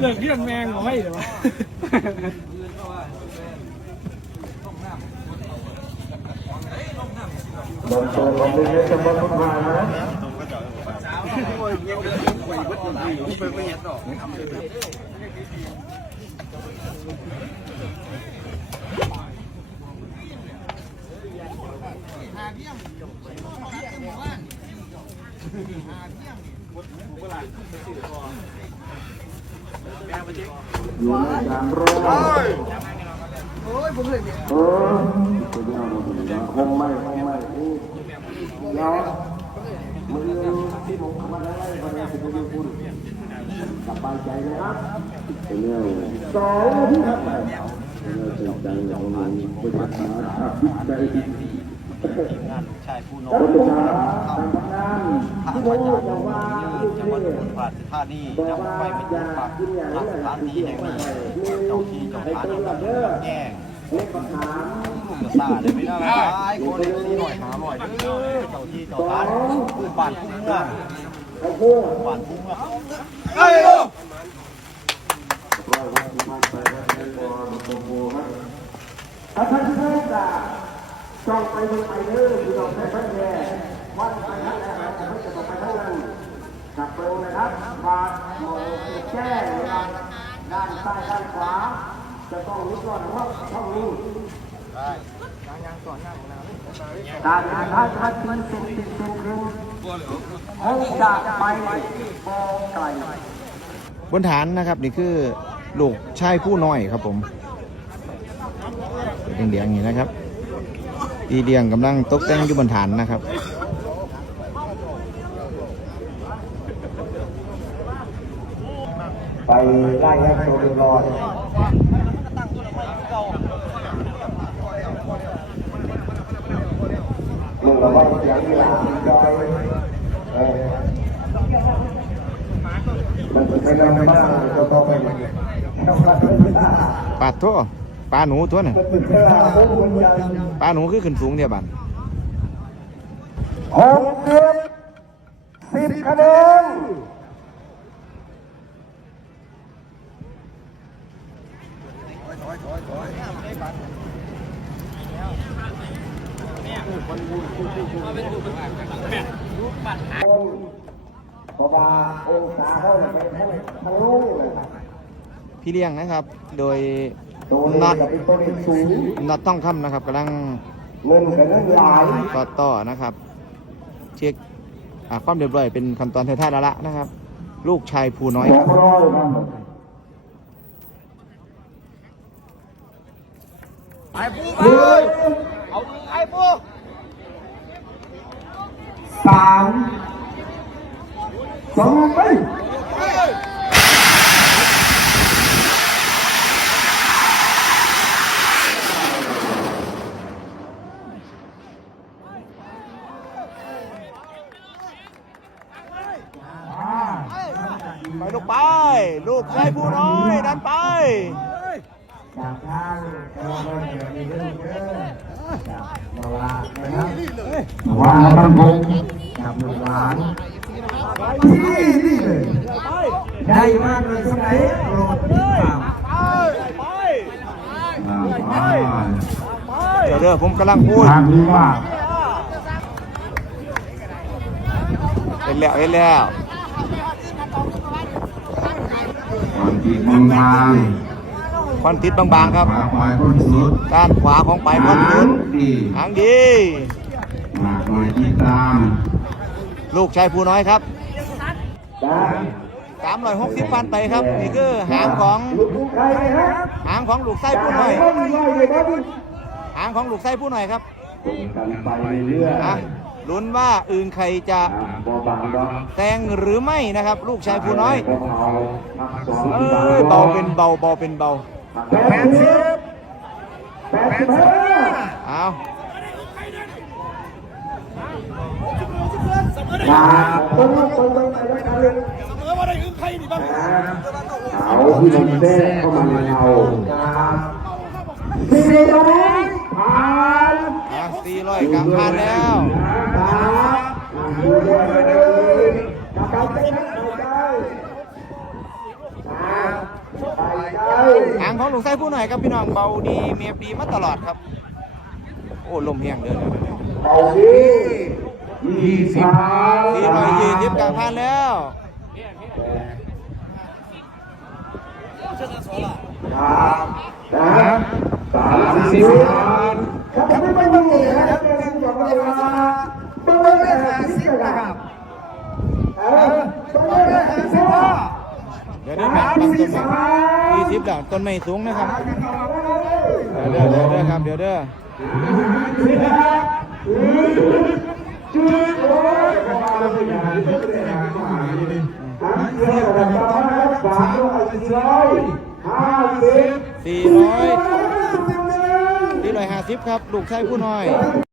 เลิกเลี้ยงแมงบ่ให้เลยวะบนตัวของเล็กๆจะบนทุกทางนะ อยู่ในการรอโอ้ยผมเลยเออจะยวหมดเลยนะห้องไม่ห้องไม่นี่ยาวมือที่ผมทำมาได้วันนี้ผมจะพูดสบายใจเลยนะเป็นเรื่องสองที่ทำไปเป็นเรื่องใจของมันเป็นปัญหาจิตใจ ที่งานชายผู้น้อรัยฐบาลทำงานที่ผมบอกว่าที่จะนี่มาตรวจผ่านท่านี้บอกจะว่าไปเป็นอยากปากกินอย่างทานี้งสถานที่แห่งนี้เจ้าที่เจ้าให้ทางตรงเรากับเด้อแย่งเล็กปัญหาลูกกระซ่าเลยไม่ได้ร้ายคนเล็กสี่หน่อยหาหน่อยเด้อเจ้าที่เจ้าทางพื้นบ้านพื้นเมืองไอ้พวกบ้านพื้นเมืองร้อยวันที่ผ่านไปแล้วในบ่อโอ้โหครับถ้าท่านเพื่อน จ้องไปดูไปเด้อคือเราแค่ท่านแย่วันไปทางไหนแต่ไม่จะต้องไปเท่านั้นกับเร็วนะครับบาดโมแจ้นะครับด้านซ้ายด้านขวา จะต้องรู้ก่อนว่าช่องนี้การงานท่าท่านมันเป็นเป็นเป็นเป็นคงจะไปบ่ไกลบนฐานนะครับนี่คือลูกชายผู้น้อยครับผมเดียงๆอย่างนี้นะครับ อีเดียงกำลังตกแต่งอยู่บนฐานนะครับ ไปไล่ให้ตัวเรียบร้อยมึงระวังเสียงที่หลังจอยเออมันเป็นเรื่องมากตัวต่อไปต้องการเป็นตาปาดทั่ว ปลาหนูทั่วน่ะเป็นตาโอ้โหยังปลาหนูคือขึ้นสูงเดียวบันหกสิบสิบคะแนนเพราะว่าองศาเขาเนี่ยเป็นทั้งทั้งลูกเลยครับพี่เลี้ยงนะครับ โดยตัว นี้น็อตก็เป็นตัวนี้สูงน็อตต้องคำนะครับกำลังเงินกับเงินหลายต่อต่อนะครับ เช็คอ่าความเรียบร้อยเป็นขั้นตอนท้ายๆแล้วละนะครับ ลูกชายผู้น้อยสองร้อยครับไอ้ปูเอาไอ้ปูสามสองไป ไปลูกไป ลูกชายผู้น้อยดันไปจากทางตัวเงินเดือนนี้เรื่องเยอะจากมาลานะครับว่าบางพงกับลูกหลานที่นี่เลยได้มากเลยสมัยโปรดติดตามไปเดี๋ยวเด้อผมกำลังพูดทางนี้ว่าเห็นแล้วเห็นแล้ว ก่ อนที่มองทางควันติดบางๆครับขวาปลายพ้นสุดด้านขวาของไปพ้นสุดดีหางดีมากหน่อยที่ตามลูกชายผู้น้อยครับได้สามร้อยหกสิบพันไปครับ นี่คือหางของลูกผู้ใครครับหางของลูกไส้ผู้น้อยไม่ไหวเลยครับหางของลูกไส้ผู้น้อยครับ ส่งกันไปเรื่อยอะ ลุ้นว่าอื่นใครจะๆบ่บางดอกแต่งหรือไม่นะครับ ลูกชายผู้น้อยบ่เบาพักสองเอ้ยเบาเป็นเบาเบาเป็นเบาแปดสิบแปดสิบห้าเอาจากต้นต้นต้นไปแล้วกันเลยเสมอว่าได้อึ้งใครนี่บ้างเอาที่มันแทรกเข้ามาในเราจากสี่ร้อยผ่านอะสี่ร้อยกลางพันแล้ว สามหางของลูกไส้ผู้หน่อยครับพี่น้องเบาดีเมียบดีมาตลอดครับ โอ้ลมแห้งเด้อเอาดียี่สิบสี่ร้อยยี่สิบกลางพันแล้วครับนะสามสิบครับผมไม่ไปดูนะครับเป็นสิ่งของเราเบอร์แม่ห้าสิบนะครับเออเบอร์แม่ห้าสิบ เดี๋ยวนี้แม่ปัก ต้นไม้ยี่สิบแล้วต้นไม้สูงนะครับเดี๋ยวเด้อเดี๋ยวครับเดี๋ยวเด้อจุดโอ้ยพอเราไปหาที่เป็นหาที่หาที่นี่ทั้งเรื่องระดับประมาณสามร้อยสี่ร้อยสี่ร้อยสี่ร้อยห้าสิบครับ ลูกไส้ผู้น้อย